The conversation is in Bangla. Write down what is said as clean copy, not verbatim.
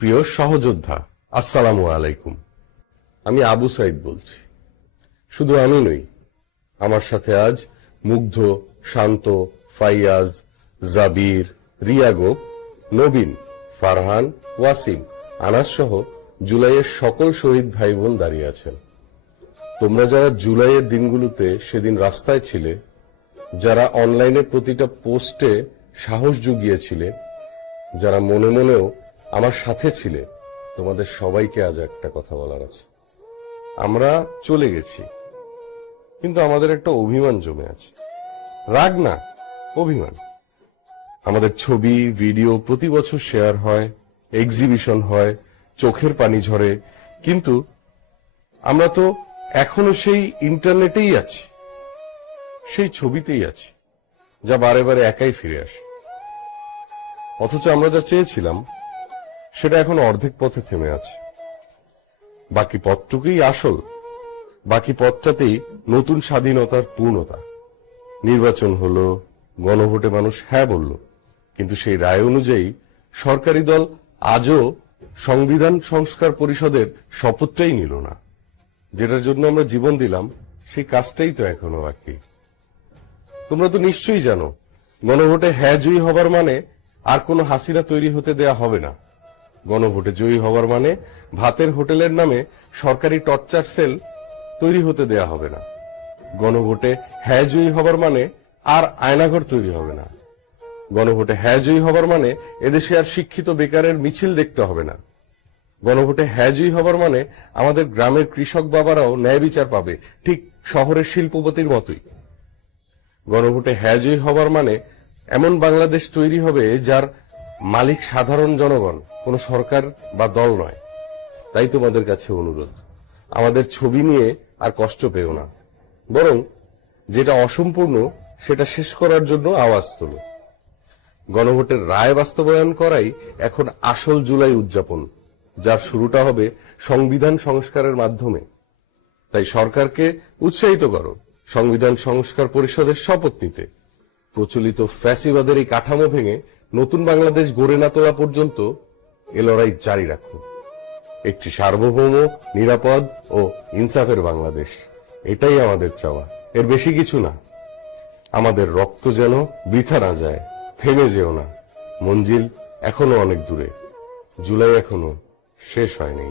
প্রিয় সহযোদ্ধা, আসসালামু আলাইকুম। আমি আবু সাইদ বলছি। শুধু আমি নই, আমার সাথে আজ মুগ্ধ, শান্ত, ফাইয়াজ, জাবির, রিয়াগো, নবীন, ফারহান, ওয়াসিম, আনাস সহ জুলাইয়ের সকল শহীদ ভাই বোন দাঁড়িয়ে আছেন। তোমরা যারা জুলাইয়ের দিনগুলোতে সেদিন রাস্তায় ছিলে, যারা অনলাইনে প্রতিটা পোস্টে সাহস জুগিয়েছিলে, যারা মনে মনেও আমার সাথে ছিলে, তোমাদের সবাইকে আজ একটা কথা বলার আছে। আমরা চলে গেছি, কিন্তু আমাদের একটা অভিমান জমে আছে। রাগ না, অভিমান। আমাদের ছবি, ভিডিও প্রতি বছর শেয়ার হয়, এক্সিবিশন হয়, চোখের পানি ঝরে, কিন্তু আমরা তো এখনো সেই ইন্টারনেটেই আছি, সেই ছবিতেই আছি, যা বারে বারে একাই ফিরে আসে। অথচ আমরা যা চেয়েছিলাম সেটা এখন অর্ধেক পথে থেমে আছে। বাকি পথটুকুই আসল, বাকি পথটাতেই নতুন স্বাধীনতার পূর্ণতা। নির্বাচন হলো, গণভোটে মানুষ হ্যাঁ বলল, কিন্তু সেই রায় অনুযায়ী সরকারি দল আজও সংবিধান সংস্কার পরিষদের শপথটাই নিল না। যেটার জন্য আমরা জীবন দিলাম, সেই কাজটাই তো এখনো বাকি। তোমরা তো নিশ্চয়ই জানো, গণভোটে হ্যাঁ জয়ী হবার মানে আর কোনো হাসিনা তৈরি হতে দেয়া হবে না। গণভোটে জয়ী হবার মানে ভাতের হোটেলের নামে সরকারি টর্চার সেল তৈরি হতে দেয়া হবে না। গণভোটে হ্যাঁ জয়ী হবার মানে আর আয়নাঘর তৈরি হবে না। গণভোটে হ্যাঁ জয়ী হবার মানে এদেশে আর শিক্ষিত বেকারের মিছিল দেখতে হবে না। গণভোটে হ্যাঁ জয়ী হবার মানে আমাদের গ্রামের কৃষক বাবারাও ন্যায় বিচার পাবে, ঠিক শহরের শিল্পপতির মতোই। গণভোটে হ্যাঁ জয়ী হবার মানে এমন বাংলাদেশ তৈরি হবে যার মালিক সাধারণ জনগণ, কোনো সরকার বা দল নয়। তাই তোমাদের কাছে অনুরোধ, আমাদের ছবি নিয়ে আর কষ্ট পেও না, বরং যেটা অসম্পূর্ণ সেটা শেষ করার জন্য আওয়াজ তোলো। গণভোটের রায় বাস্তবায়ন করাই এখন আসল জুলাই উদযাপন, যার শুরুটা হবে সংবিধান সংস্কারের মাধ্যমে। তাই সরকারকে উৎসাহিত করো সংবিধান সংস্কার পরিষদের শপথ নিতে। প্রচলিত ফ্যাসিবাদের এই কাঠামো ভেঙে নতুন বাংলাদেশ গড়ে না তোলা পর্যন্ত এ লড়াই জারি রাখো। একটি সার্বভৌম, নিরাপদ ও ইনসাফের বাংলাদেশ, এটাই আমাদের চাওয়া, এর বেশি কিছু না। আমাদের রক্ত যেন বৃথা না যায়, থেমে যেও না। মঞ্জিল এখনো অনেক দূরে, জুলাই এখনো শেষ হয়নি।